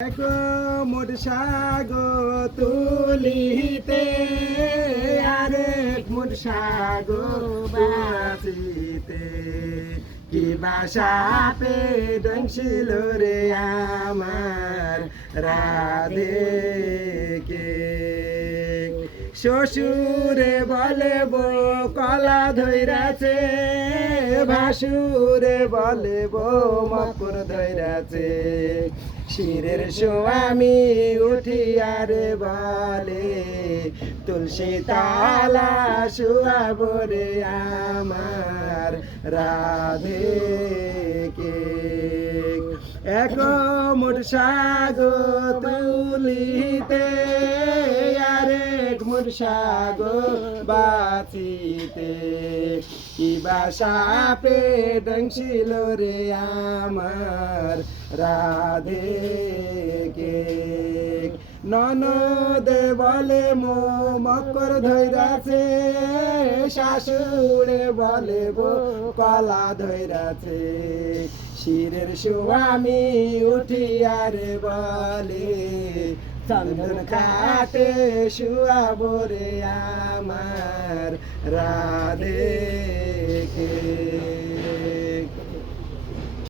মোর sago তুলিতে আরেক মোর sago বাঁচিতে কি বাসাপে ডংছিল রে আমার রাধে কে শ্বশুরে বলে বো কলা ধৈরাছে ভাসুরে বলে বো মকর ধৈরাছে শিরের স্বামী উঠিয়ারে বলে তুলসী তালা শুয়াবো রে আমার রাধে কে এক মোর সাগো তুলিতে আরেক মোর সাগো বাঁচিতে কি বাসাপে ডংছিল রে আমার রাধে কে ননদে বলে মো মকর ধৈরাছে শাশুড়ে বলে বো কলা ধৈরাছে শিরের স্বামী উঠিয়ারে বলে চন্দন কাটে শুয়াবো রে আমার রাধে কে